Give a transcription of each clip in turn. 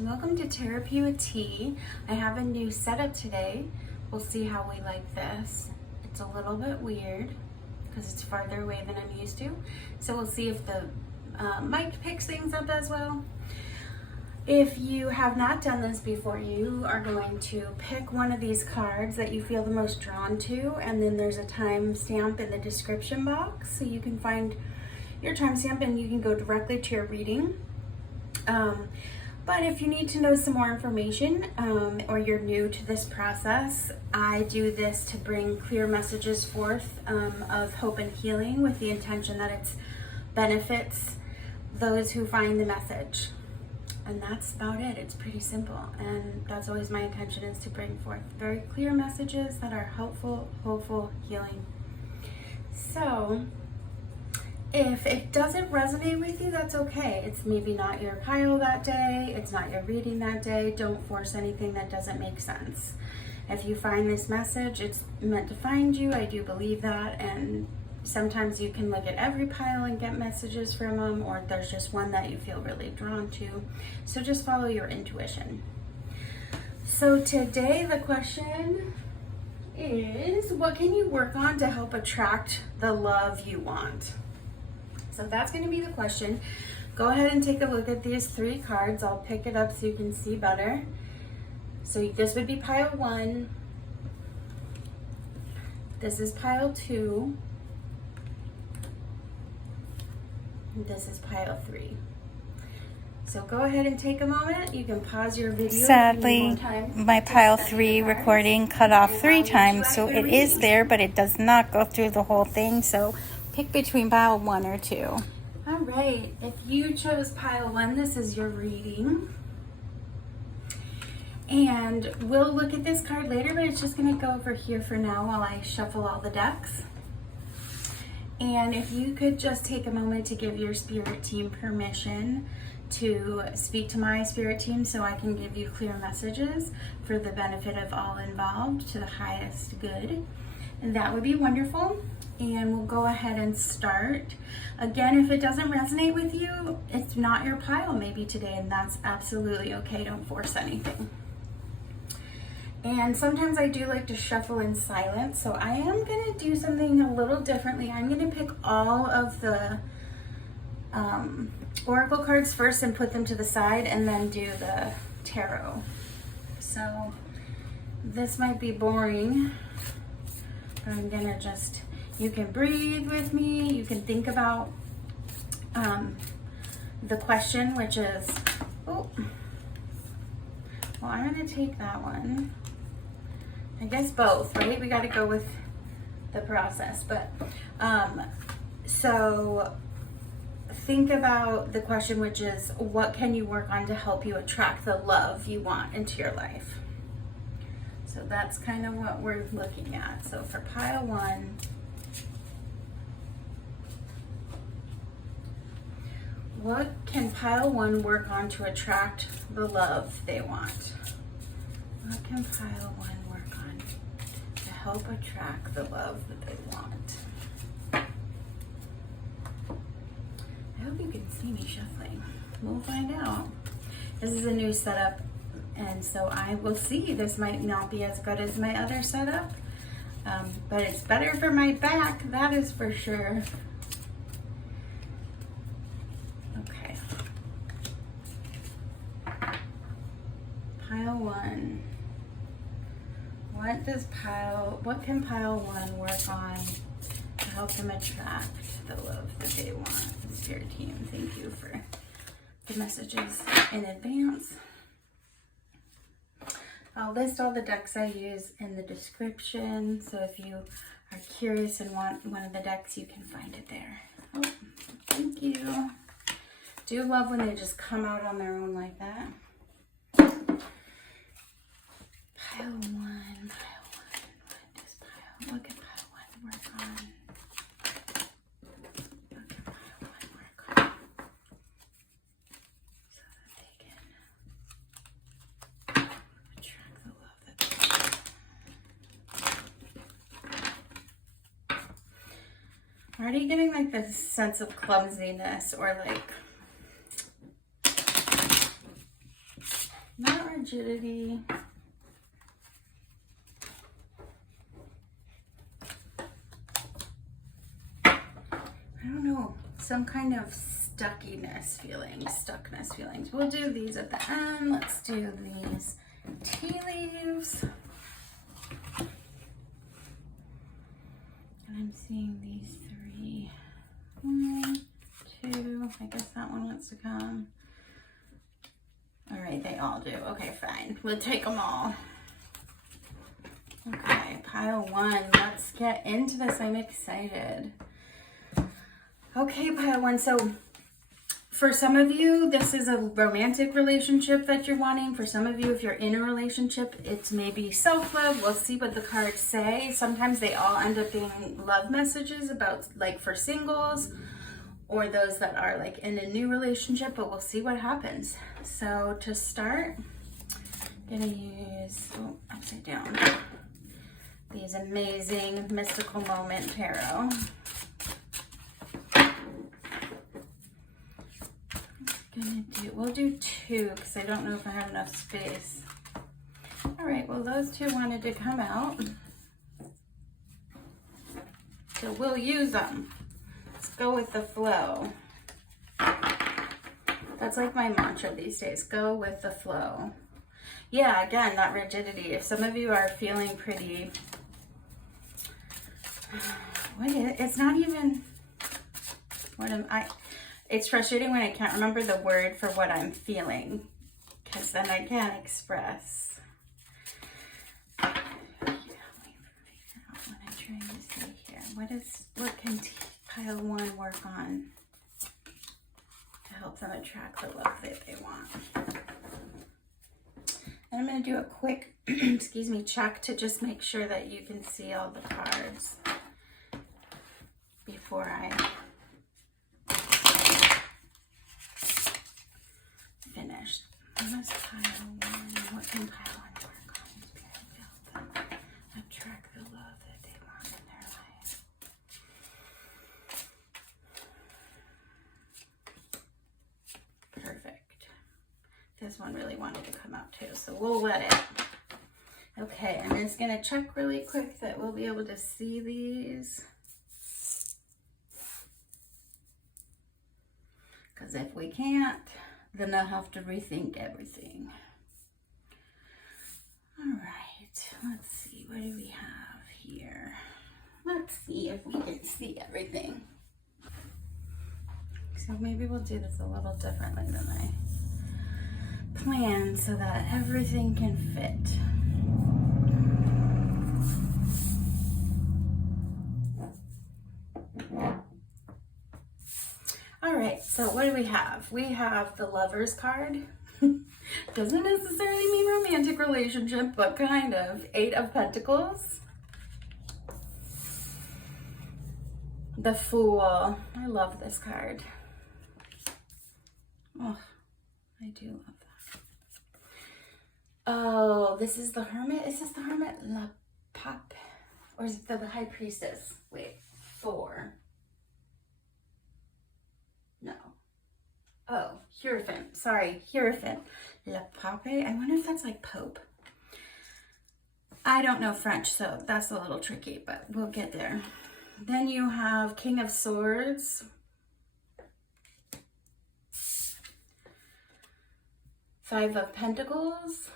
Welcome to Therapy with T. I have a new setup today. We'll see how we like this. It's a little bit weird because it's farther away than I'm used to. So we'll see if the mic picks things up as well. If you have not done this before, you are going to pick one of these cards that you feel the most drawn to, and then there's a time stamp in the description box so you can find your timestamp and you can go directly to your reading. But if you need to know some more information or you're new to this process, I do this to bring clear messages forth of hope and healing with the intention that it benefits those who find the message. And that's about it. It's pretty simple. And that's always my intention, is to bring forth very clear messages that are helpful, hopeful, healing. So if it doesn't resonate with you, that's okay. It's maybe not your pile that day. It's not your reading that day. Don't force anything that doesn't make sense. If you find this message, it's meant to find you. I do believe that. And sometimes you can look at every pile and get messages from them, or there's just one that you feel really drawn to. So just follow your intuition. So today the question is, what can you work on to help attract the love you want? So that's going to be the question. Go ahead and take a look at these three cards. I'll pick it up so you can see better. So this would be pile 1. This is pile 2. This is pile 3. So go ahead and take a moment. You can pause your video. Sadly, my pile 3 recording cut off 3 times, so it is there, but it does not go through the whole thing. So pick between pile 1 or 2. All right. If you chose pile 1, this is your reading. And we'll look at this card later, but it's just going to go over here for now while I shuffle all the decks. And if you could just take a moment to give your spirit team permission to speak to my spirit team so I can give you clear messages for the benefit of all involved to the highest good, and that would be wonderful. And we'll go ahead and start. Again, if it doesn't resonate with you, it's not your pile maybe today, and that's absolutely okay. Don't force anything. And sometimes I do like to shuffle in silence, so I am going to do something a little differently. I'm going to pick all of the oracle cards first and put them to the side, and then do the tarot. So this might be boring, but I'm going to just, you can breathe with me. You can think about the question, which is, well, I'm going to take that one. I guess both, right? We got to go with the process. But so think about the question, which is, what can you work on to help you attract the love you want into your life? So that's kind of what we're looking at. So for pile 1, what can pile 1 work on to attract the love they want? What can pile 1 work on to help attract the love that they want? I hope you can see me shuffling. We'll find out. This is a new setup, and so I will see. This might not be as good as my other setup, but it's better for my back, that is for sure. Okay. Pile 1. What can pile 1 work on to help them attract the love that they want? Spirit team, thank you for the messages in advance. I'll list all the decks I use in the description, so if you are curious and want one of the decks, you can find it there. Oh, thank you. Do love when they just come out on their own like that. Pile 1. What can pile 1 work on? What can pile 1 work on? So that they can attract the love that they want. I'm already getting like this sense of clumsiness, or like rigidity. I don't know, some kind of stuckness feelings. We'll do these at the end. Let's do these tea leaves. And I'm seeing these 3. 1, 2, I guess that one wants to come. All right, they all do. Okay, fine. We'll take them all. Okay, pile 1. Let's get into this. I'm excited. Okay, pile 1. So for some of you, this is a romantic relationship that you're wanting. For some of you, if you're in a relationship, it's maybe self-love. We'll see what the cards say. Sometimes they all end up being love messages about, like, for singles or those that are like in a new relationship, but we'll see what happens. So to start, I'm gonna use, upside down, these amazing Mystical Moment Tarot. We'll do 2 because I don't know if I have enough space. All right, well, those 2 wanted to come out, so we'll use them. Let's go with the flow. That's like my mantra these days, go with the flow. Yeah, again, that rigidity. If some of you are feeling pretty, it's not even, it's frustrating when I can't remember the word for what I'm feeling, because then I can't express. What I'm trying to see here. What can pile 1 work on to help them attract the love that they want? And I'm going to do a quick, excuse me, check to just make sure that you can see all the cards before I finish. Let's pile 1. What can pile 1 work on to help them attract the love that they want in their life? Perfect. This one really wanted to come out too, so we'll let it. Okay, I'm just gonna check really quick that we'll be able to see these. Because if we can't, then I'll have to rethink everything. All right, let's see, what do we have here? Let's see if we can see everything. So maybe we'll do this a little differently than I planned so that everything can fit. All right, so what do we have? We have the Lover's card. Doesn't necessarily mean romantic relationship, but kind of. 8 of Pentacles. The Fool. I love this card. Oh, I do love that. Oh, this is the Hermit. Is this the Hermit? La Pape. Or is it the High Priestess? Wait, 4. No. Oh, Hierophant. Sorry, Hierophant. La Pape. I wonder if that's like Pope. I don't know French, so that's a little tricky, but we'll get there. Then you have King of Swords. Five of Pentacles.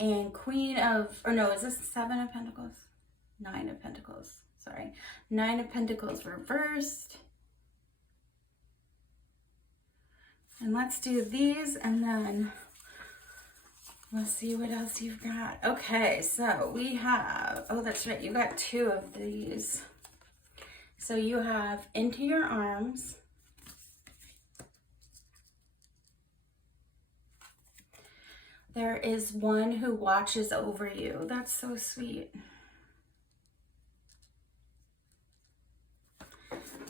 And Queen of, or no, is this 7 of Pentacles? 9 of Pentacles. Sorry. 9 of Pentacles reversed. And let's do these and then let's see what else you've got. Okay, so we have, oh, that's right. You got 2 of these. So you have Into Your Arms. There is one who watches over you. That's so sweet.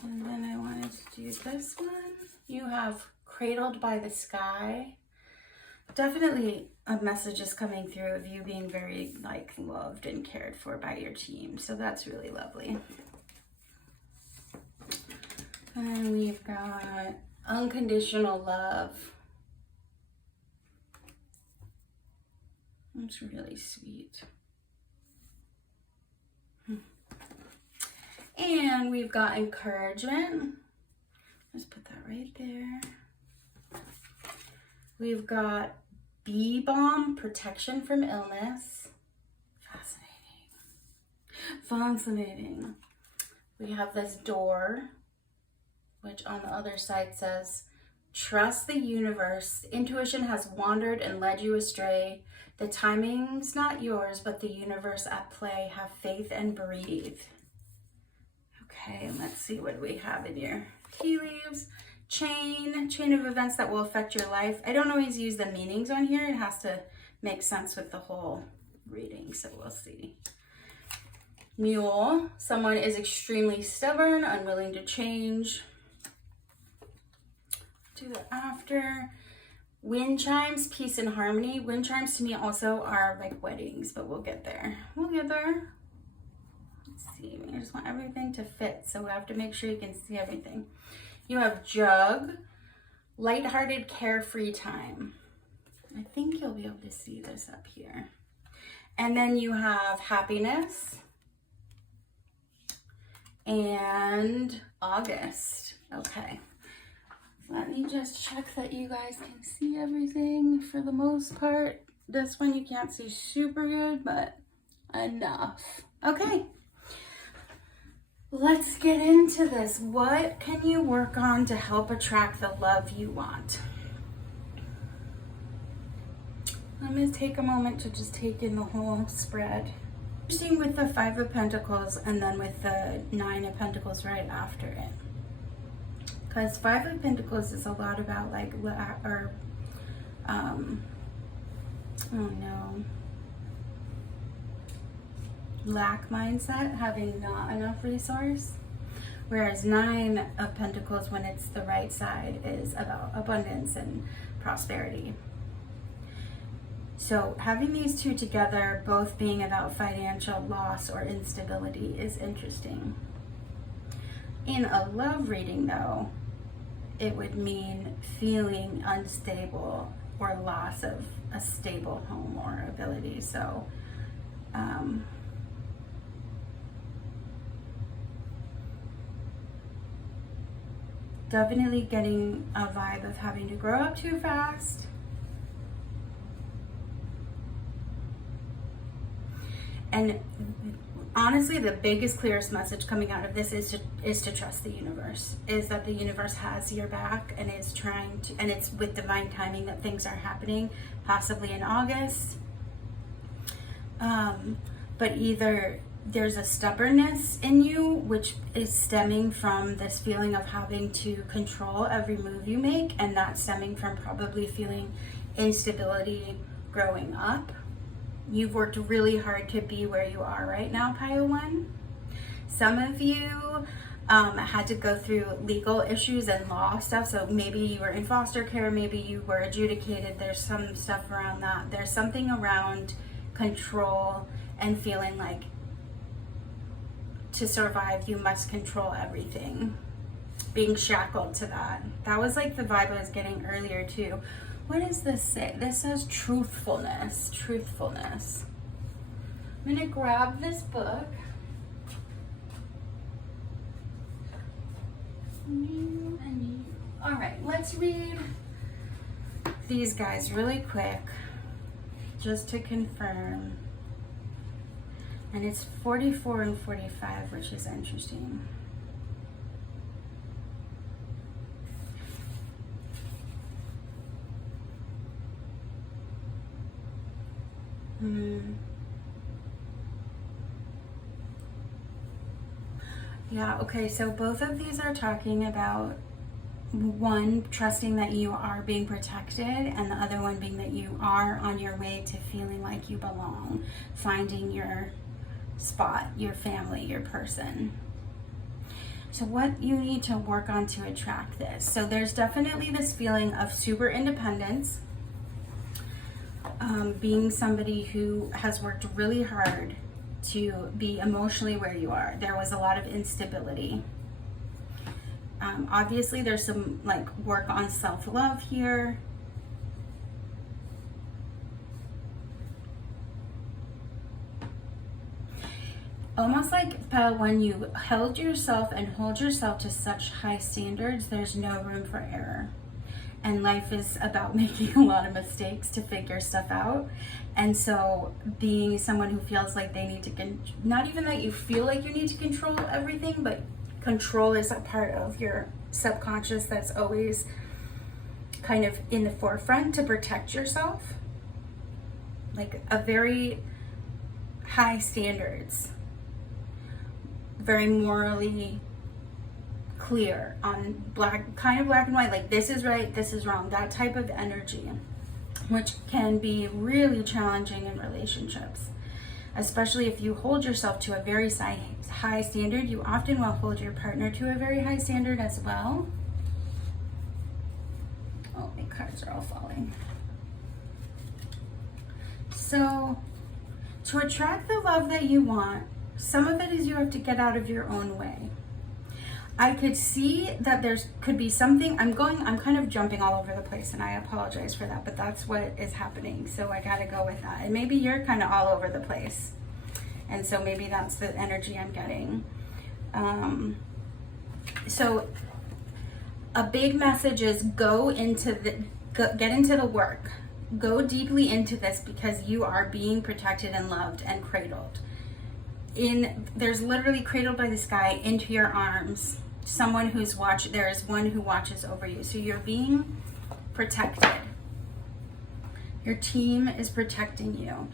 And then I wanted to do this one. You have Cradled by the Sky. Definitely a message is coming through of you being very like loved and cared for by your team. So that's really lovely. And we've got Unconditional love. That's really sweet. And we've got encouragement. Let's put that right there. We've got bee balm, protection from illness. Fascinating. We have this door, which on the other side says, trust the universe. Intuition has wandered and led you astray. The timing's not yours, but the universe at play. Have faith and breathe. Okay, let's see what we have in here. Tea leaves, chain of events that will affect your life. I don't always use the meanings on here. It has to make sense with the whole reading, so we'll see. Mule, someone is extremely stubborn, unwilling to change. Do the after. Wind chimes, peace and harmony. Wind chimes to me also are like weddings, but we'll get there. We'll get there. Let's see, I just want everything to fit, so we have to make sure you can see everything. You have jug, lighthearted, carefree time. I think you'll be able to see this up here. And then you have happiness and August. Okay. Let me just check that you guys can see everything for the most part. This one you can't see super good, but enough. Okay. Let's get into this. What can you work on to help attract the love you want? I'm going to take a moment to just take in the whole spread. Interesting with the Five of Pentacles and then with the Nine of Pentacles right after it. Because Five of Pentacles is a lot about like, lack mindset, having not enough resource. Whereas Nine of Pentacles, when it's the right side, is about abundance and prosperity. So having these two together, both being about financial loss or instability, is interesting. In a love reading though, it would mean feeling unstable or loss of a stable home or ability. So definitely getting a vibe of having to grow up too fast. And honestly, the biggest, clearest message coming out of this is to trust the universe. Is that the universe has your back and is trying to, and it's with divine timing that things are happening, possibly in August. But either there's a stubbornness in you, which is stemming from this feeling of having to control every move you make, and that's stemming from probably feeling instability growing up. You've worked really hard to be where you are right now, Pile 1. Some of you had to go through legal issues and law stuff, so maybe you were in foster care, maybe you were adjudicated. There's some stuff around that. There's something around control and feeling like to survive, you must control everything. Being shackled to that. That was like the vibe I was getting earlier too. What does this say? This says truthfulness. Truthfulness. I'm gonna grab this book. You and you. All right, let's read these guys really quick, just to confirm. And it's 44 and 45, which is interesting. Yeah, okay, so both of these are talking about one, trusting that you are being protected, and the other one being that you are on your way to feeling like you belong, finding your spot, your family, your person. So what you need to work on to attract this. So there's definitely this feeling of super independence, being somebody who has worked really hard to be emotionally where you are. There was a lot of instability. Obviously there's some like work on self-love here. Almost like when you held yourself and hold yourself to such high standards, there's no room for error. And life is about making a lot of mistakes to figure stuff out. And so being someone who feels like they need to, not even that you feel like you need to control everything, but control is a part of your subconscious that's always kind of in the forefront to protect yourself. Like a very high standards, very morally clear on kind of black and white, like this is right, this is wrong, that type of energy, which can be really challenging in relationships, especially if you hold yourself to a very high standard. You often will hold your partner to a very high standard as well. Oh, my cards are all falling. So to attract the love that you want, some of it is you have to get out of your own way. I could see that could be something, I'm kind of jumping all over the place, and I apologize for that, but that's what is happening. So I gotta go with that. And maybe you're kind of all over the place. And so maybe that's the energy I'm getting. So a big message is get into the work. Go deeply into this because you are being protected and loved and cradled. There's literally cradled by the sky into your arms. Someone who's there is one who watches over you. So you're being protected. Your team is protecting you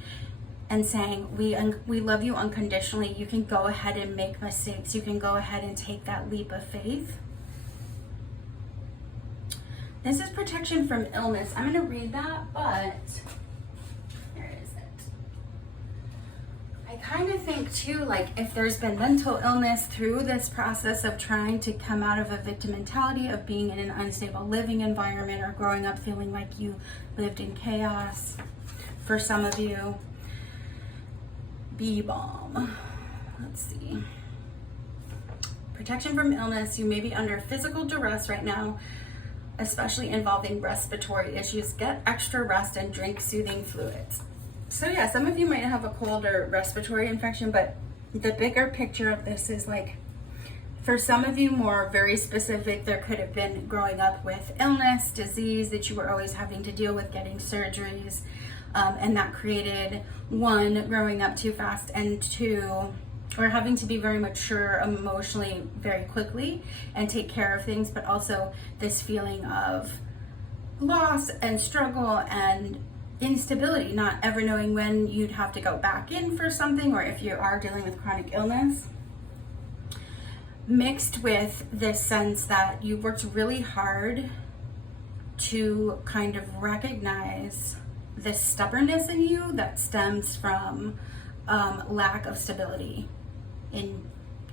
and saying, we love you unconditionally. You can go ahead and make mistakes. You can go ahead and take that leap of faith. This is protection from illness. I'm going to read that, but where is it? I kind of think too, like if there's been mental illness through this process of trying to come out of a victim mentality, of being in an unstable living environment, or growing up feeling like you lived in chaos, for some of you, bee balm. Let's see. Protection from illness. You may be under physical duress right now, especially involving respiratory issues. Get extra rest and drink soothing fluids. So yeah, some of you might have a cold or respiratory infection, but the bigger picture of this is like, for some of you more very specific, there could have been growing up with illness, disease that you were always having to deal with, getting surgeries, and that created, one, growing up too fast, and two, or having to be very mature emotionally very quickly and take care of things, but also this feeling of loss and struggle and instability, not ever knowing when you'd have to go back in for something, or if you are dealing with chronic illness, mixed with this sense that you worked really hard to kind of recognize this stubbornness in you that stems from lack of stability in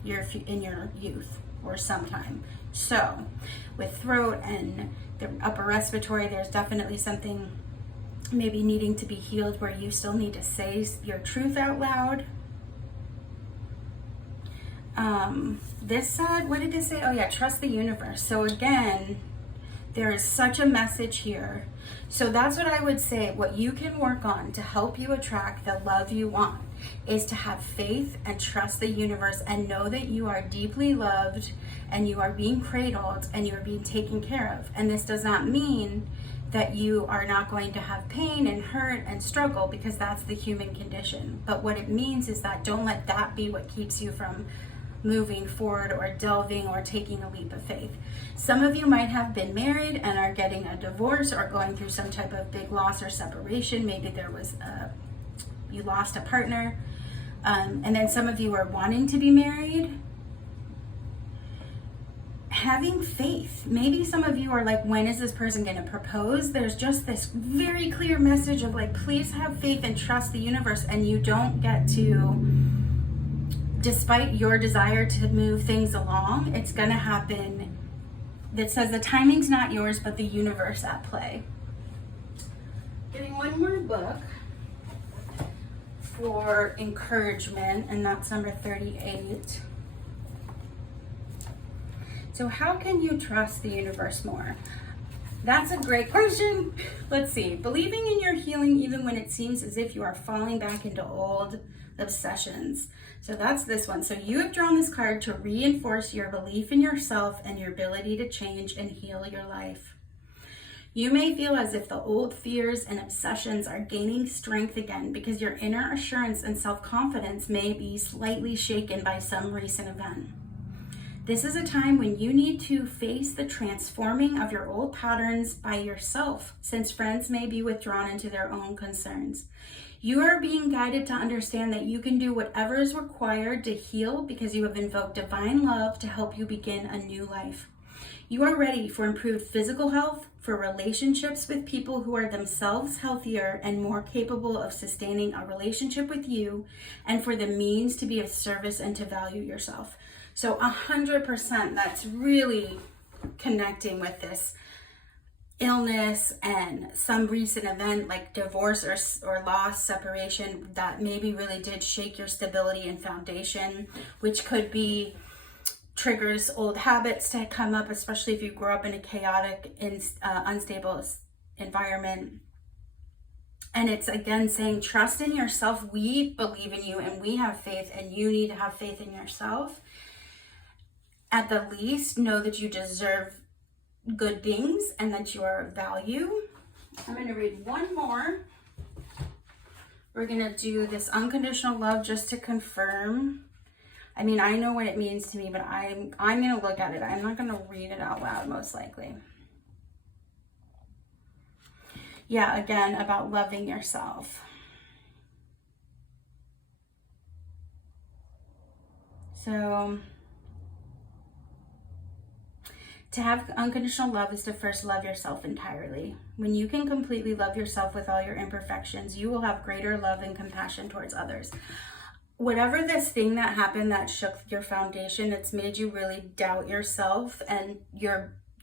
your youth or sometime. So with throat and the upper respiratory, there's definitely something maybe needing to be healed where you still need to say your truth out loud. This said, what did this say? Oh yeah, trust the universe. So again, there is such a message here. So that's what I would say. What you can work on to help you attract the love you want is to have faith and trust the universe and know that you are deeply loved and you are being cradled and you are being taken care of. And this does not mean that you are not going to have pain and hurt and struggle, because that's the human condition. But what it means is that don't let that be what keeps you from moving forward or delving or taking a leap of faith. Some of you might have been married and are getting a divorce or going through some type of big loss or separation. Maybe there was you lost a partner. And then some of you are wanting to be married. Having faith. Maybe some of you are like, when is this person going to propose? There's just this very clear message of like, please have faith and trust the universe. And you don't get to, despite your desire to move things along, it's going to happen. That says the timing's not yours, but the universe at play. Getting one more book for encouragement, and that's number 38. So how can you trust the universe more? That's a great question. Let's see. Believing in your healing even when it seems as if you are falling back into old obsessions. So that's this one. So you have drawn this card to reinforce your belief in yourself and your ability to change and heal your life. You may feel as if the old fears and obsessions are gaining strength again because your inner assurance and self-confidence may be slightly shaken by some recent event. This is a time when you need to face the transforming of your old patterns by yourself, since friends may be withdrawn into their own concerns. You are being guided to understand that you can do whatever is required to heal because you have invoked divine love to help you begin a new life. You are ready for improved physical health, for relationships with people who are themselves healthier and more capable of sustaining a relationship with you, and for the means to be of service and to value yourself. So 100%, that's really connecting with this illness and some recent event like divorce or loss, separation, that maybe really did shake your stability and foundation, which could be triggers old habits to come up, especially if you grew up in a chaotic, unstable environment. And it's again saying, trust in yourself. We believe in you and we have faith, and you need to have faith in yourself. At the least, know that you deserve good things and that you are of value. I'm going to read one more. We're going to do this unconditional love just to confirm. I mean, I know what it means to me, but I'm going to look at it. I'm not going to read it out loud, most likely. Yeah, again, about loving yourself. So, to have unconditional love is to first love yourself entirely. When you can completely love yourself with all your imperfections, you will have greater love and compassion towards others. Whatever this thing that happened that shook your foundation, it's made you really doubt yourself, and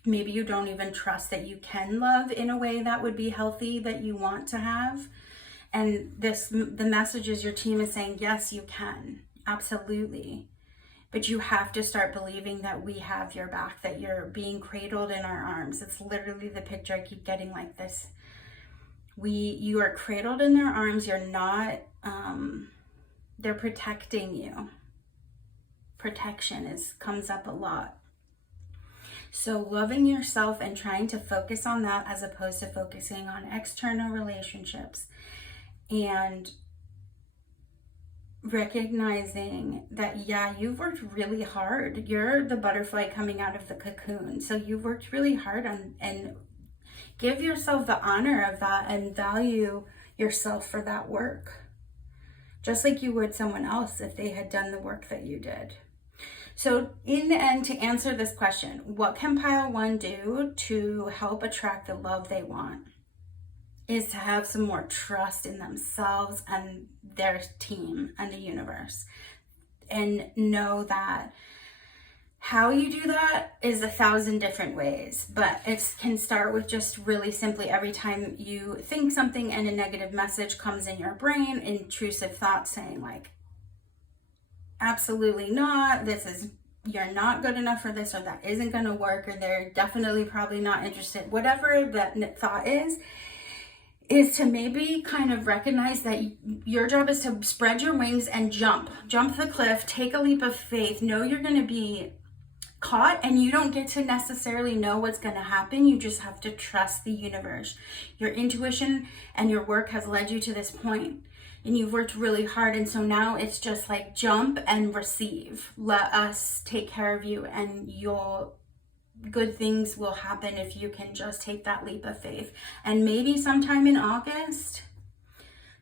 maybe you don't even trust that you can love in a way that would be healthy, that you want to have. And the message is, your team is saying, yes, you can, absolutely. But you have to start believing that we have your back, that you're being cradled in our arms. It's literally the picture I keep getting like this. You are cradled in their arms. You're not, they're protecting you. Protection comes up a lot. So loving yourself and trying to focus on that as opposed to focusing on external relationships, and recognizing that, yeah, you've worked really hard. You're the butterfly coming out of the cocoon. So you've worked really hard and give yourself the honor of that and value yourself for that work. Just like you would someone else if they had done the work that you did. So in the end, to answer this question, what can pile 1 do to help attract the love they want? Is to have some more trust in themselves and their team and the universe. And know that how you do that is 1,000 different ways, but it can start with just really simply, every time you think something and a negative message comes in your brain, intrusive thoughts saying like, absolutely not, you're not good enough for this, or that isn't going to work, or they're definitely probably not interested, whatever that thought is to maybe kind of recognize that your job is to spread your wings and jump the cliff, take a leap of faith, know you're going to be caught, and you don't get to necessarily know what's going to happen. You just have to trust the universe. Your intuition and your work has led you to this point, and you've worked really hard, and so now it's just like jump and receive. Let us take care of you, and good things will happen if you can just take that leap of faith. And maybe sometime in August,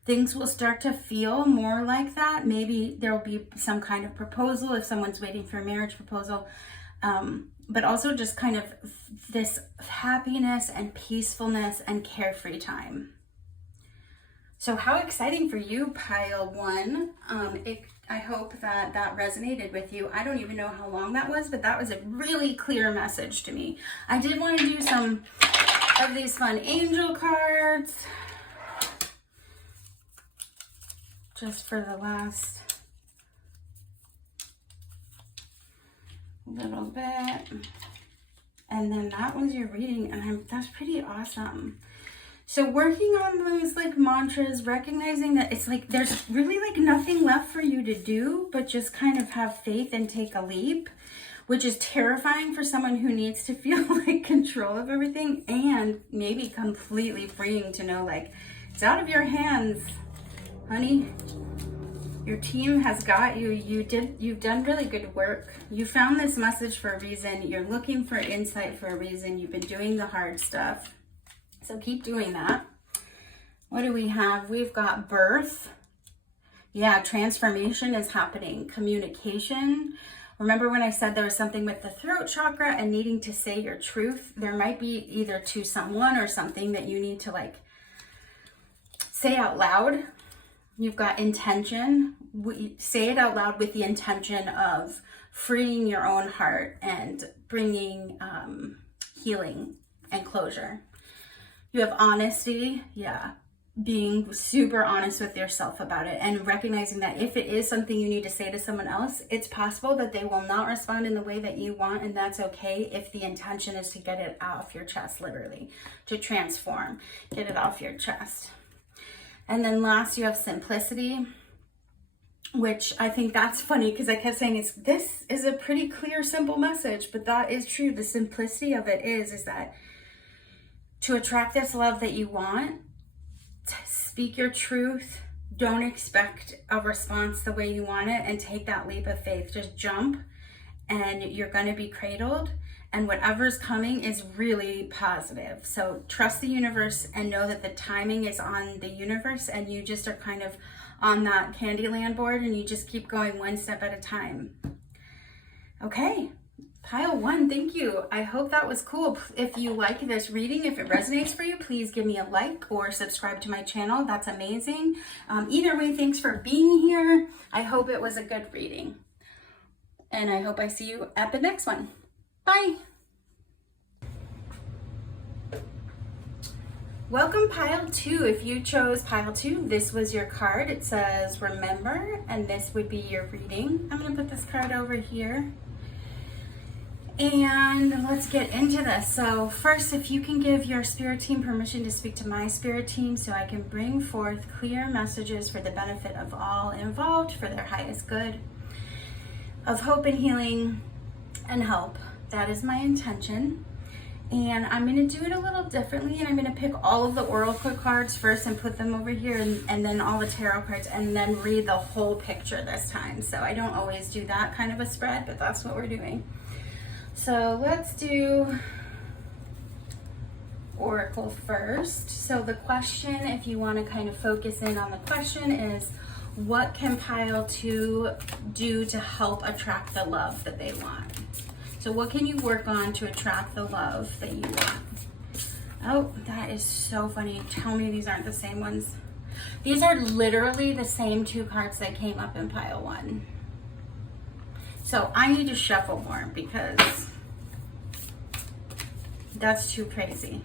things will start to feel more like that. Maybe there'll be some kind of proposal if someone's waiting for a marriage proposal. But also just kind of this happiness and peacefulness and carefree time. So how exciting for you, pile 1. I hope that resonated with you. I don't even know how long that was, but that was a really clear message to me. I did want to do some of these fun angel cards just for the last a little bit. And then that was your reading, and that's pretty awesome. So working on those like mantras, recognizing that it's like there's really like nothing left for you to do but just kind of have faith and take a leap, which is terrifying for someone who needs to feel like control of everything, and maybe completely freeing to know like it's out of your hands, honey. Your team has got you. You've done really good work. You found this message for a reason. You're looking for insight for a reason. You've been doing the hard stuff. So keep doing that. What do we have? We've got birth. Yeah, transformation is happening. Communication. Remember when I said there was something with the throat chakra and needing to say your truth? There might be either to someone or something that you need to like say out loud. You've got intention. Say it out loud with the intention of freeing your own heart and bringing healing and closure. You have honesty, yeah, being super honest with yourself about it and recognizing that if it is something you need to say to someone else, it's possible that they will not respond in the way that you want, and that's okay if the intention is to get it off your chest, literally, to transform, get it off your chest. And then last, you have simplicity, which I think that's funny because I kept saying this is a pretty clear, simple message, but that is true. The simplicity of it is that to attract this love that you want, speak your truth, don't expect a response the way you want it, and take that leap of faith. Just jump, and you're going to be cradled, and whatever's coming is really positive. So trust the universe and know that the timing is on the universe, and you just are kind of on that Candyland board, and you just keep going one step at a time. Okay. Pile 1, thank you. I hope that was cool. If you like this reading, if it resonates for you, please give me a like or subscribe to my channel. That's amazing. Either way, thanks for being here. I hope it was a good reading. And I hope I see you at the next one. Bye. Welcome Pile 2. If you chose Pile 2, this was your card. It says remember, and this would be your reading. I'm going to put this card over here. And let's get into this. So first, if you can give your spirit team permission to speak to my spirit team so I can bring forth clear messages for the benefit of all involved, for their highest good, of hope and healing and help. That is my intention. And I'm going to do it a little differently, and I'm going to pick all of the oracle cards first and put them over here, and then all the tarot cards, and then read the whole picture this time. So I don't always do that kind of a spread, but that's what we're doing. So let's do Oracle first. So the question, if you want to kind of focus in on the question, is what can Pile 2 do to help attract the love that they want? So what can you work on to attract the love that you want? Oh, that is so funny. Tell me these aren't the same ones. These are literally the same 2 cards that came up in Pile 1. So I need to shuffle more because that's too crazy.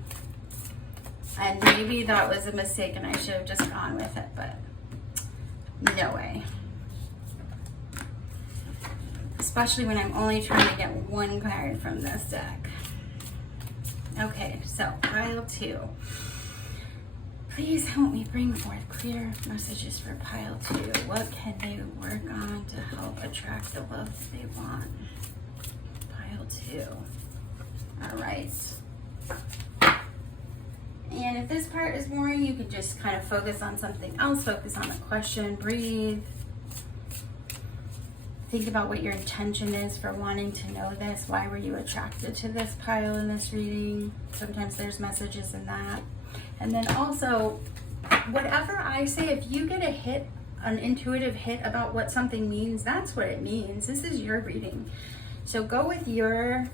And maybe that was a mistake and I should have just gone with it, but no way. Especially when I'm only trying to get 1 card from this deck. Okay, so Pile 2. Please help me bring forth clear messages for Pile 2. What can they work on to help attract the love they want? Pile 2. All right. And if this part is boring, you can just kind of focus on something else. Focus on the question, breathe. Think about what your intention is for wanting to know this. Why were you attracted to this pile in this reading? Sometimes there's messages in that. And then also, whatever I say, if you get a hit, an intuitive hit about what something means, that's what it means. This is your reading. So go with your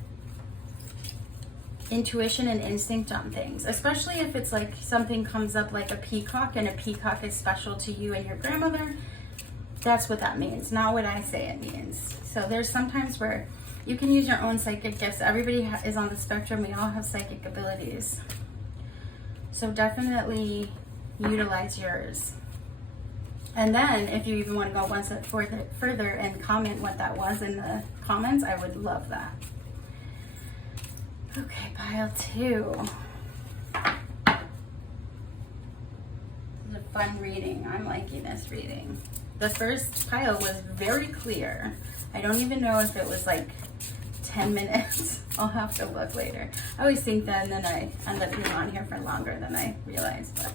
intuition and instinct on things, especially if it's like something comes up like a peacock, and a peacock is special to you and your grandmother. That's what that means, not what I say it means. So there's sometimes where you can use your own psychic gifts. Everybody is on the spectrum. We all have psychic abilities. So definitely utilize yours. And then if you even want to go one step further and comment what that was in the comments, I would love that. Okay, pile 2. This is a fun reading. I'm liking this reading. The first pile was very clear. I don't even know if it was like 10 minutes. I'll have to look later. I always think that, and then I end up being on here for longer than I realized. But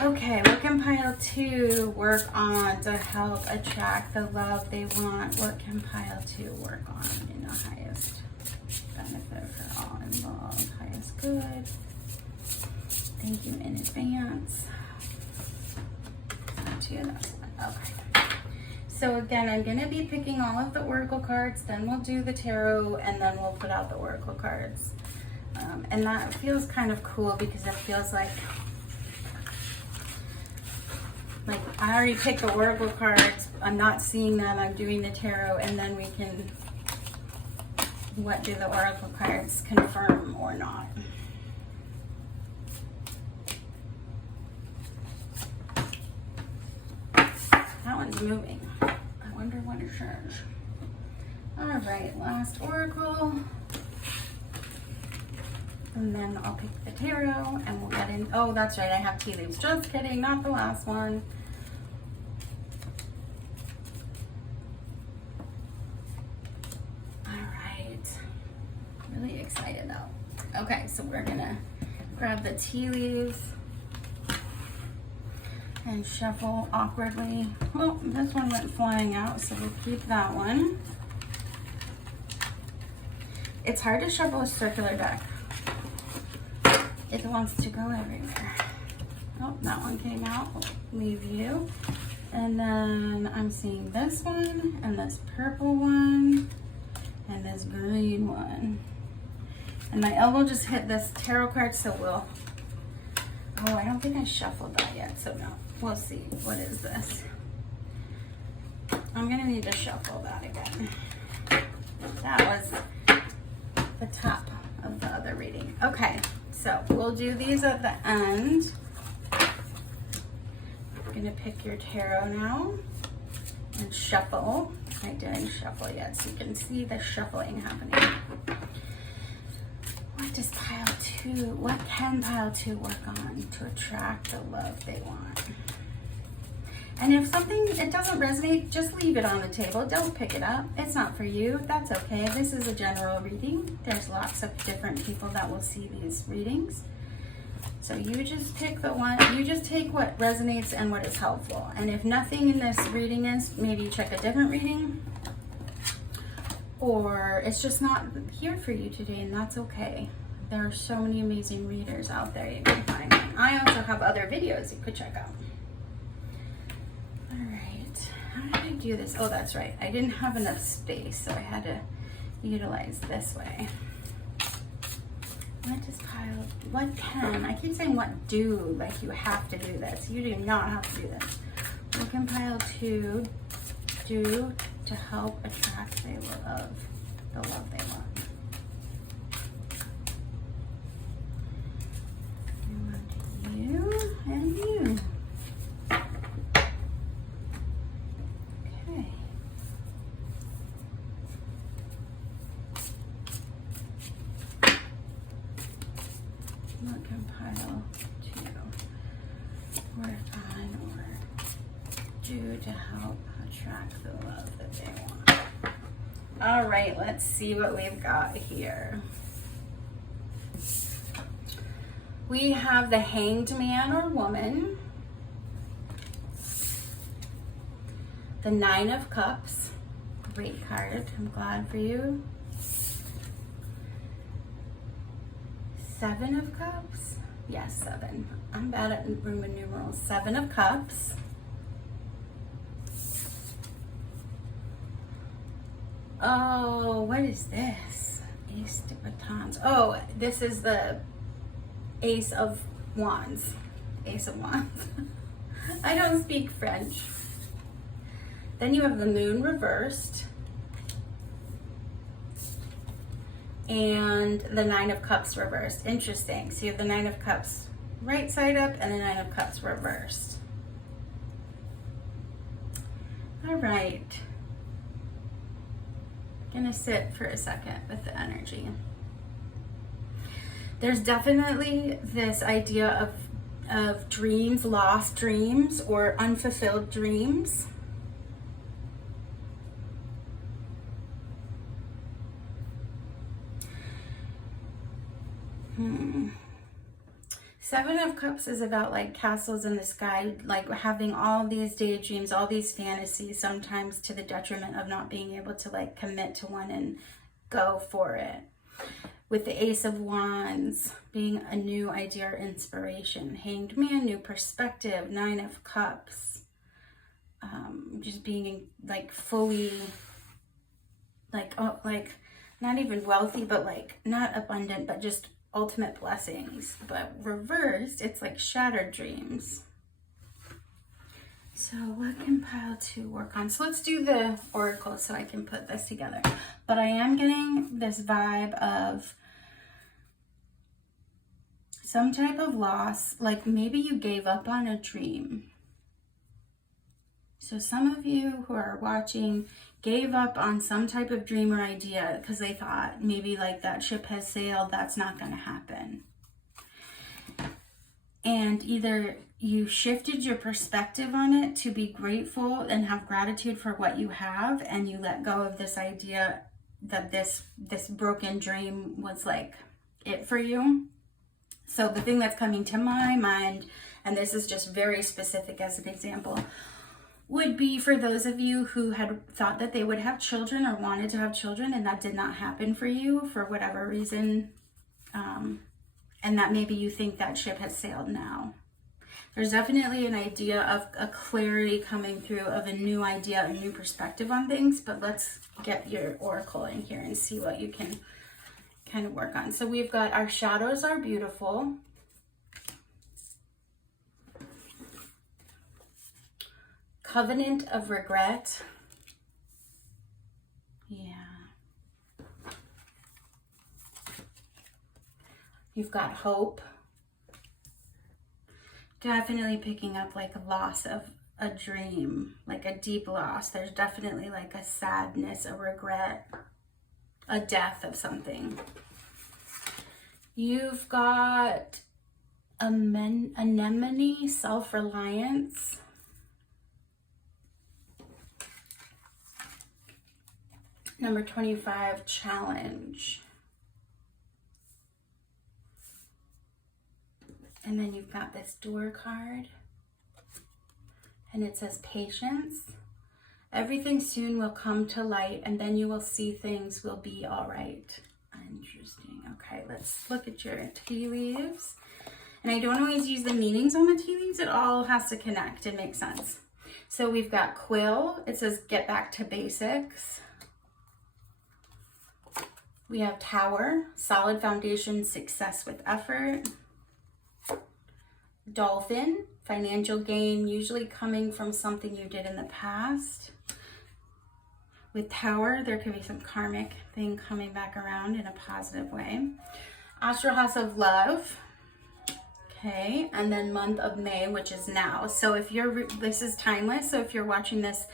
okay, what can pile 2 work on to help attract the love they want? What can pile 2 work on in the highest benefit for all involved? Highest good. Thank you in advance. Not to this one. Okay. So again, I'm going to be picking all of the oracle cards, then we'll do the tarot, and then we'll put out the oracle cards. And that feels kind of cool because it feels like I already picked the oracle cards, I'm not seeing them, I'm doing the tarot, and then we can, what do the oracle cards confirm or not? That one's moving. I wonder what it says. All right, last oracle. And then I'll pick the tarot and we'll get in. Oh, that's right, I have tea leaves. Just kidding, not the last one. All right. Really excited though. Okay, so we're gonna grab the tea leaves and shuffle awkwardly. Oh, this one went flying out, so we'll keep that one. It's hard to shuffle a circular deck. It wants to go everywhere. Oh, that one came out. We'll leave you. And then I'm seeing this one, and this purple one, and this green one. And my elbow just hit this tarot card, so we'll... Oh, I don't think I shuffled that yet, so no. We'll see. What is this? I'm gonna need to shuffle that again. That was the top of the other reading. Okay. So we'll do these at the end. I'm gonna pick your tarot now and shuffle. I didn't shuffle yet, so you can see the shuffling happening. What does pile 2, what can pile 2 work on to attract the love they want? And if something, it doesn't resonate, just leave it on the table. Don't pick it up. It's not for you. That's okay. This is a general reading. There's lots of different people that will see these readings. So you just pick the one, you just take what resonates and what is helpful. And if nothing in this reading is, maybe check a different reading. Or it's just not here for you today, and that's okay. There are so many amazing readers out there you can find. I also have other videos you could check out. How did I do this? Oh, that's right. I didn't have enough space, so I had to utilize this way. What does pile, what can, I keep saying what do, like you have to do this. You do not have to do this. What can pile 2 do to help attract the love they want? I want you and you. What can pile 2 work on or do to help attract the love that they want? All right, let's see what we've got here. We have the Hanged Man or Woman, the 9 of Cups, great card, I'm glad for you. 7 of Cups, yes, 7. I'm bad at Roman numerals. 7 of Cups. Oh, what is this? Ace de Batons. Oh, this is the Ace of Wands. Ace of Wands. I don't speak French. Then you have the Moon reversed. And the 9 of Cups reversed. Interesting. So you have the 9 of Cups right side up and the 9 of Cups reversed. All right. Gonna sit for a second with the energy. There's definitely this idea of dreams, lost dreams, or unfulfilled dreams. Seven of Cups is about like castles in the sky, like having all these daydreams, all these fantasies, sometimes to the detriment of not being able to like commit to one and go for it. With the Ace of Wands being a new idea or inspiration. Hanged Man, new perspective. Nine of Cups. Just being like fully, like, oh, like not even wealthy, but like not abundant, but just ultimate blessings. But reversed, it's like shattered dreams. So what can pile 2 work on? So let's do the oracle so I can put this together. But I am getting this vibe of some type of loss, like maybe you gave up on a dream. So some of you who are watching gave up on some type of dream or idea because they thought maybe like that ship has sailed, that's not going to happen. And either you shifted your perspective on it to be grateful and have gratitude for what you have, and you let go of this idea that this broken dream was like it for you. So the thing that's coming to my mind, and this is just very specific as an example, would be for those of you who had thought that they would have children or wanted to have children and that did not happen for you for whatever reason, and that maybe you think that ship has sailed now. There's definitely an idea of a clarity coming through of a new idea, a new perspective on things, but let's get your oracle in here and see what you can kind of work on. So we've got our shadows are beautiful. Covenant of regret. Yeah. You've got hope. Definitely picking up like a loss of a dream, like a deep loss. There's definitely like a sadness, a regret, a death of something. You've got anemone, self-reliance. Number 25, challenge. And then you've got this door card. And it says patience. Everything soon will come to light, and then you will see things will be all right. Interesting. Okay, let's look at your tea leaves. And I don't always use the meanings on the tea leaves. It all has to connect and make sense. So we've got quill. It says get back to basics. We have tower, solid foundation, success with effort. Dolphin, financial gain, usually coming from something you did in the past. With tower, there could be some karmic thing coming back around in a positive way. Astral house of love. Okay, and then month of May, which is now. So if you're, this is timeless. So if you're watching this,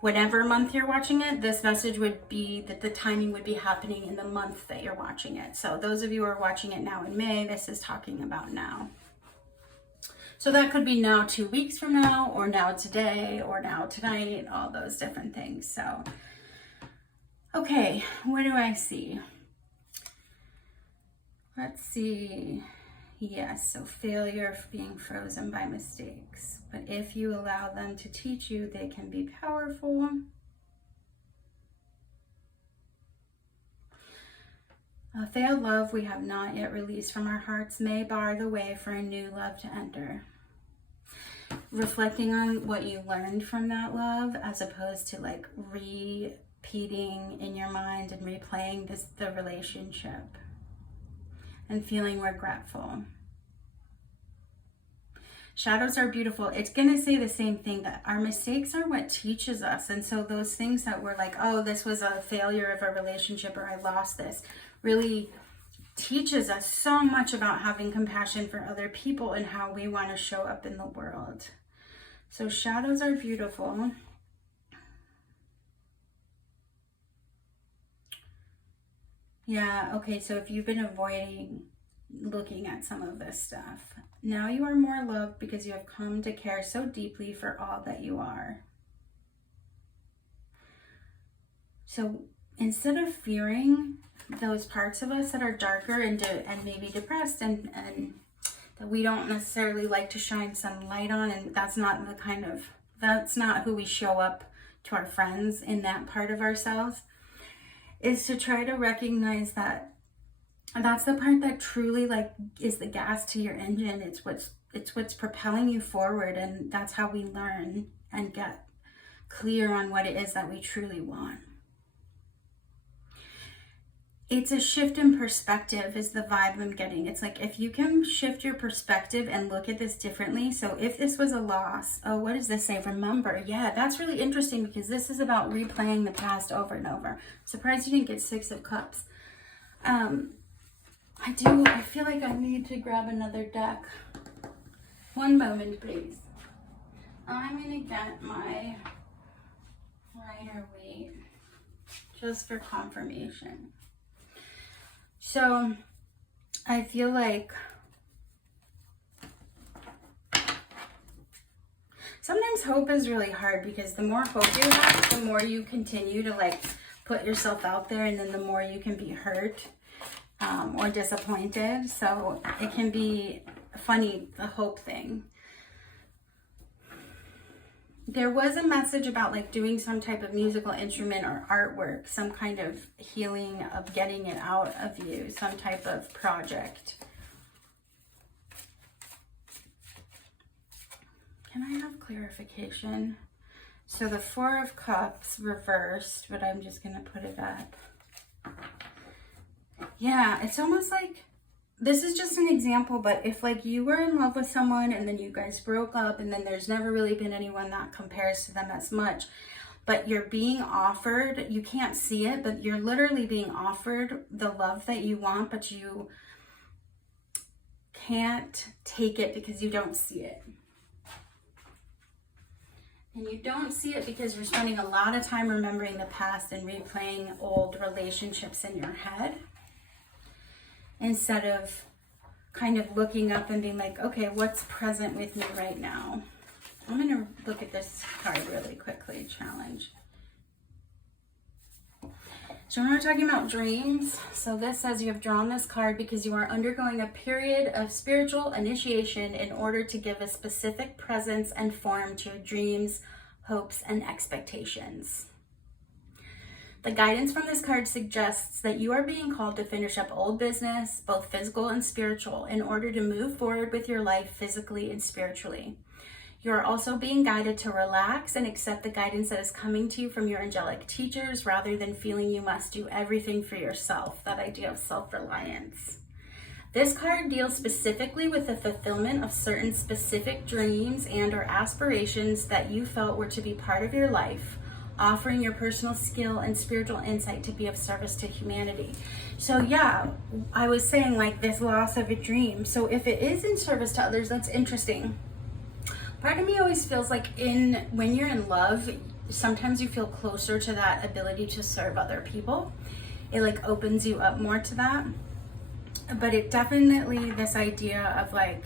whatever month you're watching it, this message would be that the timing would be happening in the month that you're watching it. So those of you who are watching it now in May, this is talking about now. So that could be now 2 weeks from now, or now today, or now tonight, all those different things. So, okay, what do I see? Let's see. Yes, so failure, being frozen by mistakes. But if you allow them to teach you, they can be powerful. A failed love we have not yet released from our hearts may bar the way for a new love to enter. Reflecting on what you learned from that love, as opposed to like repeating in your mind and replaying the relationship and feeling regretful. Shadows are beautiful. It's going to say the same thing, that our mistakes are what teaches us. And so those things that were like, oh, this was a failure of a relationship, or I lost this, really teaches us so much about having compassion for other people and how we want to show up in the world. So shadows are beautiful. Yeah, okay, so if you've been avoiding looking at some of this stuff, now you are more loved because you have come to care so deeply for all that you are. So instead of fearing those parts of us that are darker and maybe depressed and that we don't necessarily like to shine some light on, and that's not who we show up to our friends in, that part of ourselves, is to try to recognize that that's the part that truly like is the gas to your engine. It's what's propelling you forward, and that's how we learn and get clear on what it is that we truly want. It's a shift in perspective is the vibe I'm getting. It's like if you can shift your perspective and look at this differently. So if this was a loss, oh, what does this say? Remember. Yeah, that's really interesting because this is about replaying the past over and over. I'm surprised you didn't get 6 of Cups. I feel like I need to grab another deck. One moment, please. I'm going to get my Rider-Waite just for confirmation. So I feel like sometimes hope is really hard because the more hope you have, the more you continue to like put yourself out there, and then the more you can be hurt or disappointed. So it can be funny, the hope thing. There was a message about like doing some type of musical instrument or artwork, some kind of healing of getting it out of you, some type of project. Can I have clarification? So the 4 of Cups reversed, but I'm just going to put it up. Yeah, it's almost like, this is just an example, but if like you were in love with someone and then you guys broke up and then there's never really been anyone that compares to them as much, but you're being offered, you can't see it, but you're literally being offered the love that you want, but you can't take it because you don't see it. And you don't see it because you're spending a lot of time remembering the past and replaying old relationships in your head, instead of kind of looking up and being like, okay, what's present with me right now? I'm going to look at this card really quickly, challenge. So when we're talking about dreams, so this says you have drawn this card because you are undergoing a period of spiritual initiation in order to give a specific presence and form to your dreams, hopes, and expectations. The guidance from this card suggests that you are being called to finish up old business, both physical and spiritual, in order to move forward with your life physically and spiritually. You are also being guided to relax and accept the guidance that is coming to you from your angelic teachers rather than feeling you must do everything for yourself, that idea of self-reliance. This card deals specifically with the fulfillment of certain specific dreams and or aspirations that you felt were to be part of your life, offering your personal skill and spiritual insight to be of service to humanity. So yeah, I was saying like this loss of a dream. So if it is in service to others, that's interesting. Part of me always feels like when you're in love, sometimes you feel closer to that ability to serve other people. It like opens you up more to that. But it definitely, this idea of like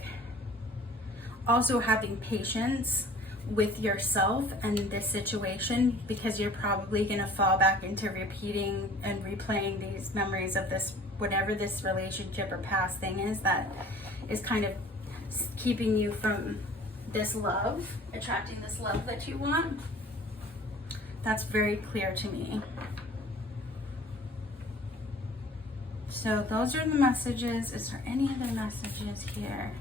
also having patience with yourself and this situation, because you're probably going to fall back into repeating and replaying these memories of this, whatever this relationship or past thing is that is kind of keeping you from this love, attracting this love that you want. That's very clear to me. So those are the messages. Is there any other messages here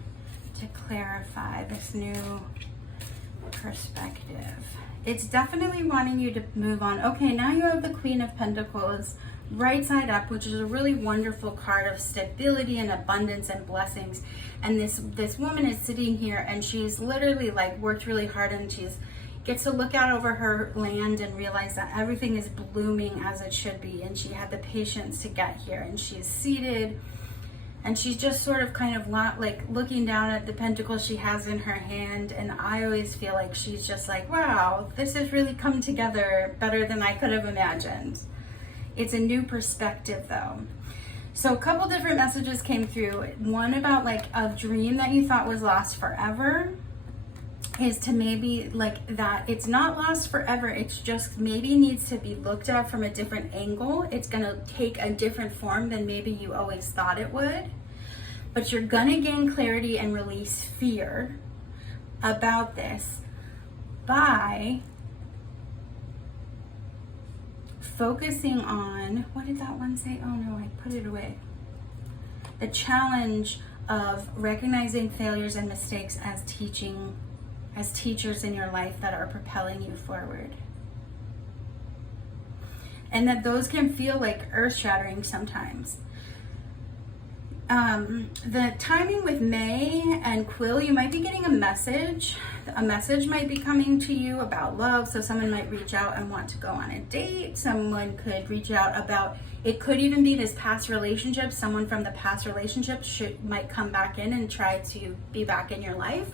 to clarify this new perspective? It's definitely wanting you to move on. Okay, now you have the Queen of Pentacles right side up, which is a really wonderful card of stability and abundance and blessings. And this woman is sitting here and she's literally like worked really hard, and she's gets to look out over her land and realize that everything is blooming as it should be, and she had the patience to get here, and she's seated and she's just sort of kind of like looking down at the pentacles she has in her hand. And I always feel like she's just like, wow, this has really come together better than I could have imagined. It's a new perspective though. So a couple different messages came through. One about like a dream that you thought was lost forever is to maybe like that it's not lost forever. It's just maybe needs to be looked at from a different angle. It's going to take a different form than maybe you always thought it would. But you're going to gain clarity and release fear about this by focusing on, what did that one say? Oh no, I put it away. The challenge of recognizing failures and mistakes as teachers in your life that are propelling you forward. And that those can feel like earth-shattering sometimes. The timing with May and Quill, you might be getting a message. A message might be coming to you about love. So someone might reach out and want to go on a date. Someone could reach out about, it could even be this past relationship. Someone from the past relationship might come back in and try to be back in your life.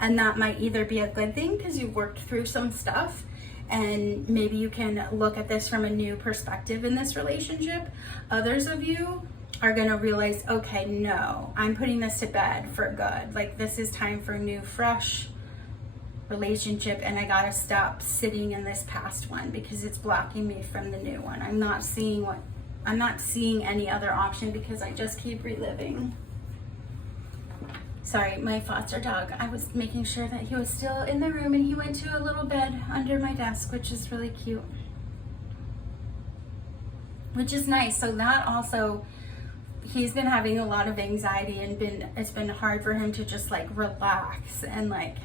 And that might either be a good thing because you've worked through some stuff and maybe you can look at this from a new perspective in this relationship. Others of you are going to realize, okay, no, I'm putting this to bed for good. Like, this is time for a new, fresh relationship, and I got to stop sitting in this past one because it's blocking me from the new one. I'm not seeing any other option because I just keep reliving. Sorry, my foster dog, I was making sure that he was still in the room, and he went to a little bed under my desk, which is really cute. Which is nice. So that also, he's been having a lot of anxiety and it's been hard for him to just like relax and like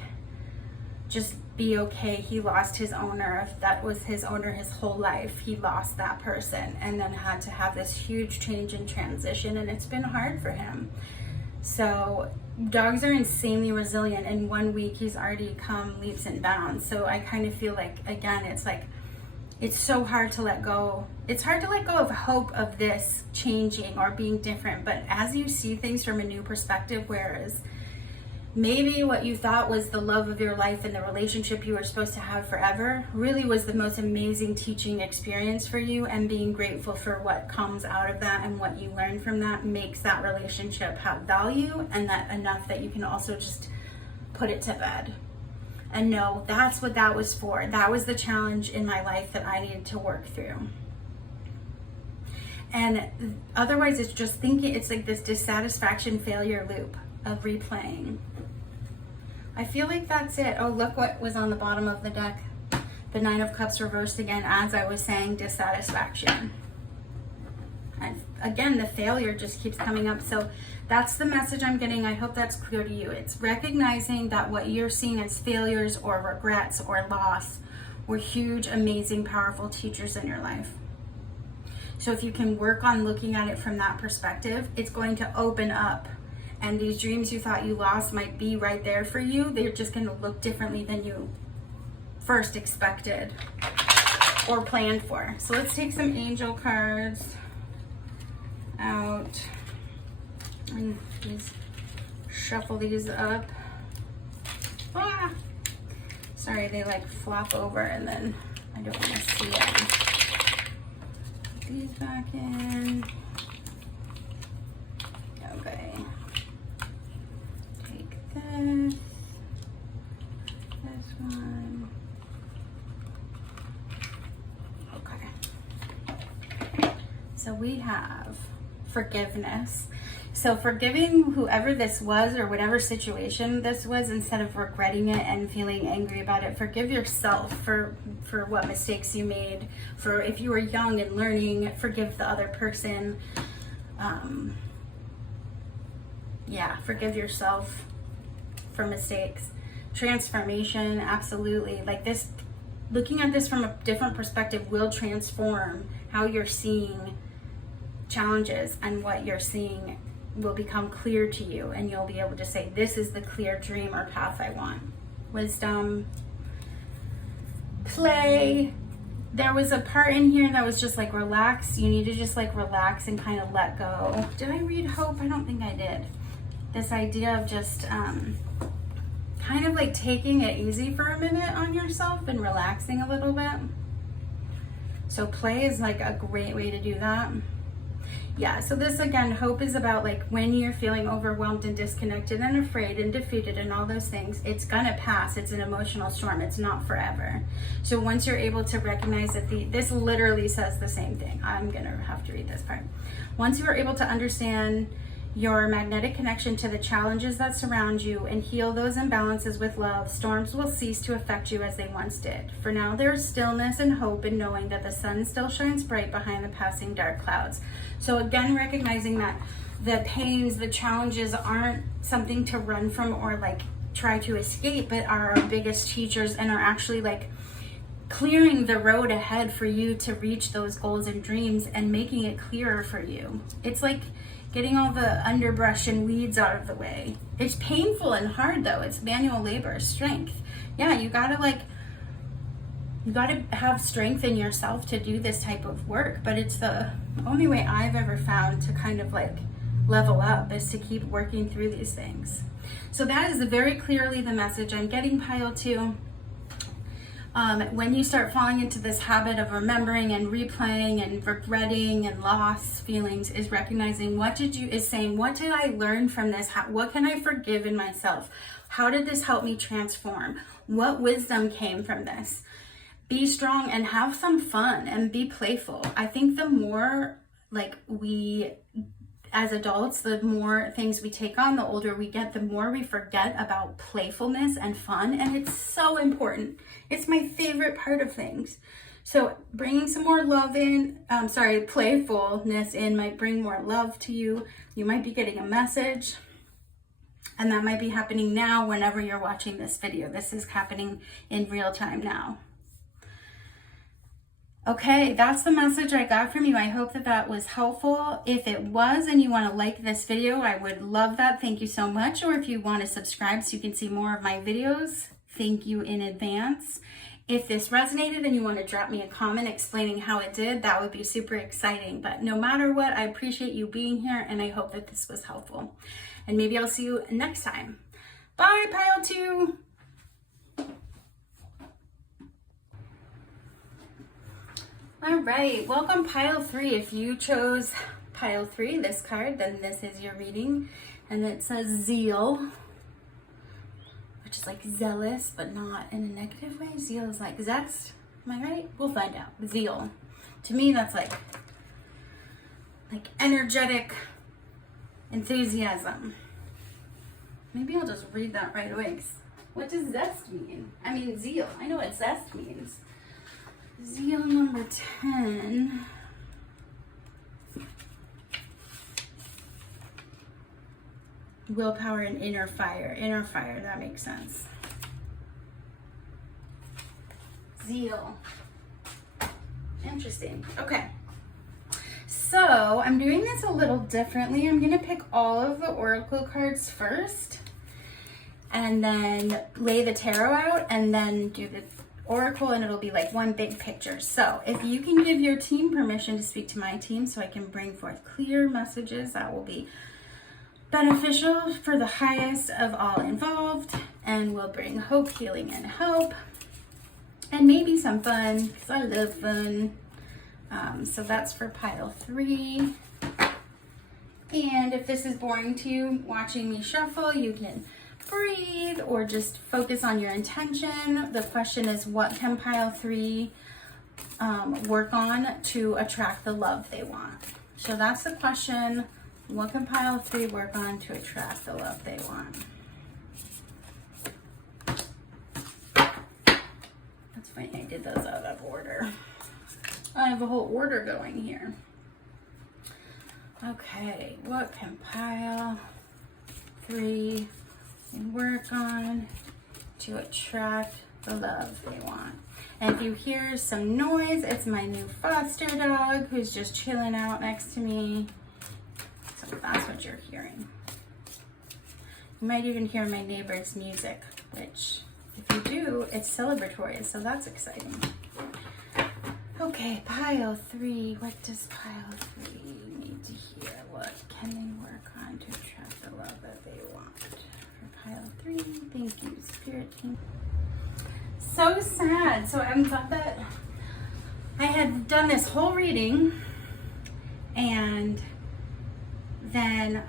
just be okay. He lost his owner. If that was his owner his whole life, he lost that person and then had to have this huge change and transition, and it's been hard for him. So dogs are insanely resilient. In 1 week he's already come leaps and bounds. So I kind of feel like, again, it's like it's so hard to let go. It's hard to let go of hope of this changing or being different. But as you see things from a new perspective, whereas maybe what you thought was the love of your life and the relationship you were supposed to have forever really was the most amazing teaching experience for you, and being grateful for what comes out of that and what you learn from that makes that relationship have value, and that enough that you can also just put it to bed. And no, that's what that was for. That was the challenge in my life that I needed to work through. And otherwise, it's just thinking, it's like this dissatisfaction failure loop of replaying. I feel like that's it. Oh, look what was on the bottom of the deck. The Nine of Cups reversed again, as I was saying, dissatisfaction. And again, the failure just keeps coming up. So that's the message I'm getting. I hope that's clear to you. It's recognizing that what you're seeing as failures or regrets or loss were huge, amazing, powerful teachers in your life. So if you can work on looking at it from that perspective, it's going to open up. And these dreams you thought you lost might be right there for you. They're just going to look differently than you first expected or planned for. So let's take some angel cards out and shuffle these up. Ah! Sorry, they like flop over and then I don't want to see them. Put these back in. Okay. Take this one. Okay. So we have forgiveness. So forgiving whoever this was or whatever situation this was, instead of regretting it and feeling angry about it, forgive yourself for what mistakes you made. For if you were young and learning, forgive the other person. Forgive yourself for mistakes. Transformation, absolutely. Like this, looking at this from a different perspective will transform how you're seeing challenges, and what you're seeing will become clear to you, and you'll be able to say, this is the clear dream or path I want. Wisdom, play. There was a part in here that was just like relax. You need to just like relax and kind of let go. Did I read hope? I don't think I did. This idea of just kind of like taking it easy for a minute on yourself and relaxing a little bit. So play is like a great way to do that. Yeah, so this again, hope is about like when you're feeling overwhelmed and disconnected and afraid and defeated and all those things, it's gonna pass. It's an emotional storm. It's not forever. So once you're able to recognize that this literally says the same thing. I'm gonna have to read this part. Once you are able to understand your magnetic connection to the challenges that surround you and heal those imbalances with love, storms will cease to affect you as they once did. For now, there is stillness and hope in knowing that the sun still shines bright behind the passing dark clouds. So again, recognizing that the pains, the challenges aren't something to run from or like try to escape, but are our biggest teachers and are actually like clearing the road ahead for you to reach those goals and dreams and making it clearer for you. It's like getting all the underbrush and weeds out of the way. It's painful and hard though. It's manual labor, strength. Yeah, you gotta have strength in yourself to do this type of work, but it's the only way I've ever found to kind of like level up is to keep working through these things. So that is very clearly the message I'm getting, Pile 2. When you start falling into this habit of remembering and replaying and regretting and loss feelings, is recognizing what did I learn from this? What can I forgive in myself? How did this help me transform? What wisdom came from this? Be strong and have some fun and be playful. I think the more like we, as adults, the more things we take on, the older we get, the more we forget about playfulness and fun. And it's so important. It's my favorite part of things. So bringing some more love in, playfulness in might bring more love to you. You might be getting a message. And that might be happening now whenever you're watching this video. This is happening in real time now. Okay, that's the message I got from you. I hope that was helpful. If it was and you want to like this video, I would love that. Thank you so much. Or if you want to subscribe so you can see more of my videos, thank you in advance. If this resonated and you want to drop me a comment explaining how it did, that would be super exciting. But no matter what, I appreciate you being here and I hope that this was helpful. And maybe I'll see you next time. Bye, Pile 2. All right, welcome Pile 3. If you chose Pile 3, this card, then this is your reading. And it says Zeal, which is like zealous, but not in a negative way. Zeal is like zest. Am I right? We'll find out. Zeal. To me, that's like energetic enthusiasm. Maybe I'll just read that right away. What does zest mean? I mean, zeal. I know what zest means. Zeal number 10. Willpower and inner fire. Inner fire, that makes sense. Zeal. Interesting. Okay. So I'm doing this a little differently. I'm going to pick all of the oracle cards first and then lay the tarot out and then do the oracle, and it'll be like one big picture. So if you can give your team permission to speak to my team so I can bring forth clear messages that will be beneficial for the highest of all involved and will bring hope, healing, and hope, and maybe some fun because I love fun. So that's for Pile 3. And if this is boring to you watching me shuffle, you can breathe or just focus on your intention. The question is, what can Pile 3 work on to attract the love they want? So that's the question. What can Pile 3 work on to attract the love they want? That's funny, I did those out of order. I have a whole order going here. Okay, what can Pile 3 work on to attract the love they want? And if you hear some noise, it's my new foster dog who's just chilling out next to me. So that's what you're hearing. You might even hear my neighbor's music, which if you do, it's celebratory, so that's exciting. Okay, Pile 3. What does Pile 3 need to hear? What can they work on to attract the love that they want? Pile 3, thank you, Spirit Team. So sad. So I'm glad that I had done this whole reading, and then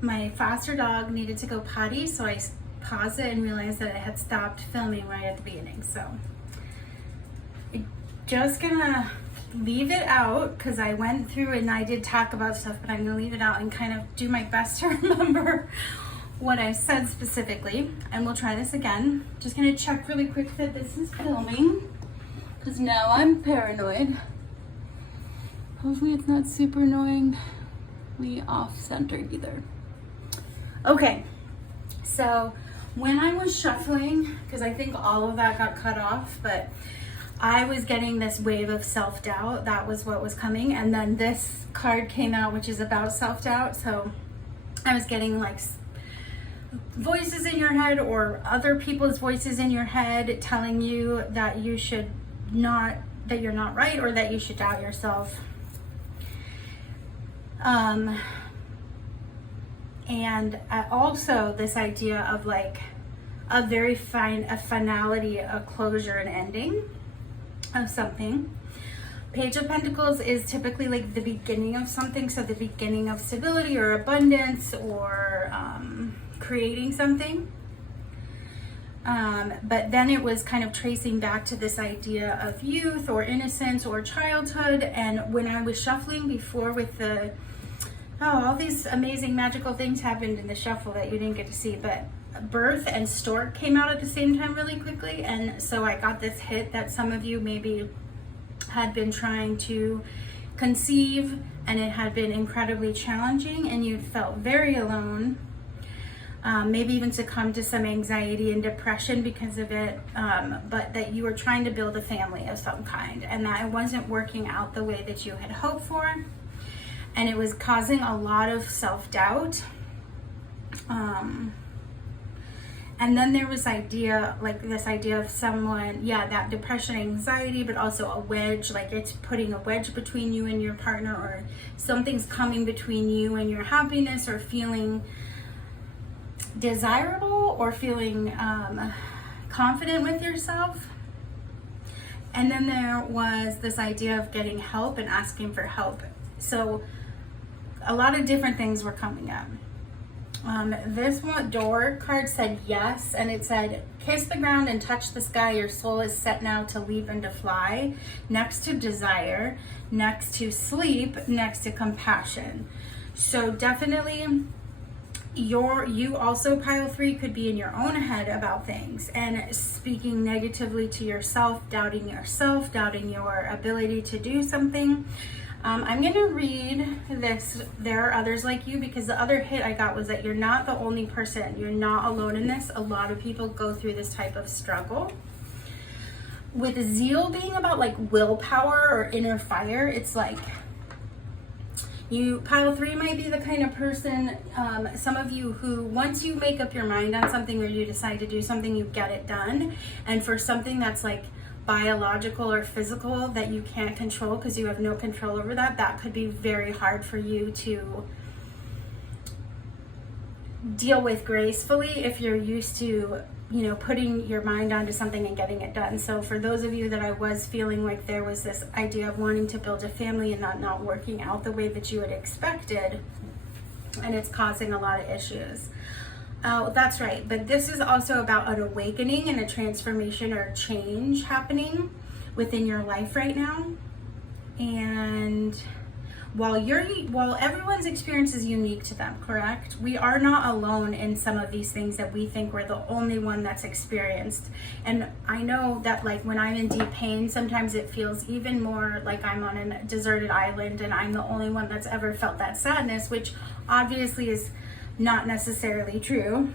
my foster dog needed to go potty, so I paused it and realized that I had stopped filming right at the beginning. So I'm just gonna leave it out because I went through and I did talk about stuff, but I'm gonna leave it out and kind of do my best to remember what I said specifically, and we'll try this again. Just gonna check really quick that this is filming because now I'm paranoid. Hopefully it's not super annoyingly off-centered either. Okay, so when I was shuffling, because I think all of that got cut off, but I was getting this wave of self-doubt. That was what was coming. And then this card came out, which is about self-doubt. So I was getting like voices in your head or other people's voices in your head telling you that you should not, that you're not right, or that you should doubt yourself. And also this idea of like a very a finality, a closure, an ending of something. Page of Pentacles is typically like the beginning of something, so the beginning of stability or abundance or creating something. But then it was kind of tracing back to this idea of youth or innocence or childhood. And when I was shuffling before with the, all these amazing magical things happened in the shuffle that you didn't get to see, but birth and stork came out at the same time really quickly. And so I got this hit that some of you maybe had been trying to conceive and it had been incredibly challenging and you felt very alone. Maybe even succumbed to some anxiety and depression because of it, but that you were trying to build a family of some kind and that it wasn't working out the way that you had hoped for. And it was causing a lot of self-doubt. And then there was this idea of someone, that depression, anxiety, but also a wedge, like it's putting a wedge between you and your partner, or something's coming between you and your happiness, or feeling desirable, or feeling confident with yourself. And then there was this idea of getting help and asking for help. So a lot of different things were coming up. This one door card said yes, and it said kiss the ground and touch the sky, your soul is set now to leap and to fly. Next to desire, next to sleep, next to compassion. So definitely you also, pile 3, could be in your own head about things and speaking negatively to yourself, doubting your ability to do something. I'm going to read this. There are others like you, because the other hit I got was that you're not the only person. You're not alone in this. A lot of people go through this type of struggle. With zeal being about like willpower or inner fire, it's like you, pile 3 might be the kind of person, some of you who once you make up your mind on something or you decide to do something, you get it done. And for something that's like biological or physical that you can't control because you have no control over that, that could be very hard for you to deal with gracefully if you're used to, putting your mind onto something and getting it done. So for those of you that I was feeling like there was this idea of wanting to build a family and not working out the way that you had expected, and it's causing a lot of issues. That's right, but this is also about an awakening and a transformation or change happening within your life right now. And while everyone's experience is unique to them, correct? We are not alone in some of these things that we think we're the only one that's experienced. And I know that like when I'm in deep pain, sometimes it feels even more like I'm on a deserted island and I'm the only one that's ever felt that sadness, which obviously is not necessarily true.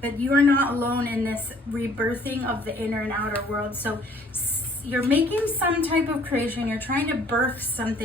But you are not alone in this rebirthing of the inner and outer world. So you're making some type of creation, you're trying to birth something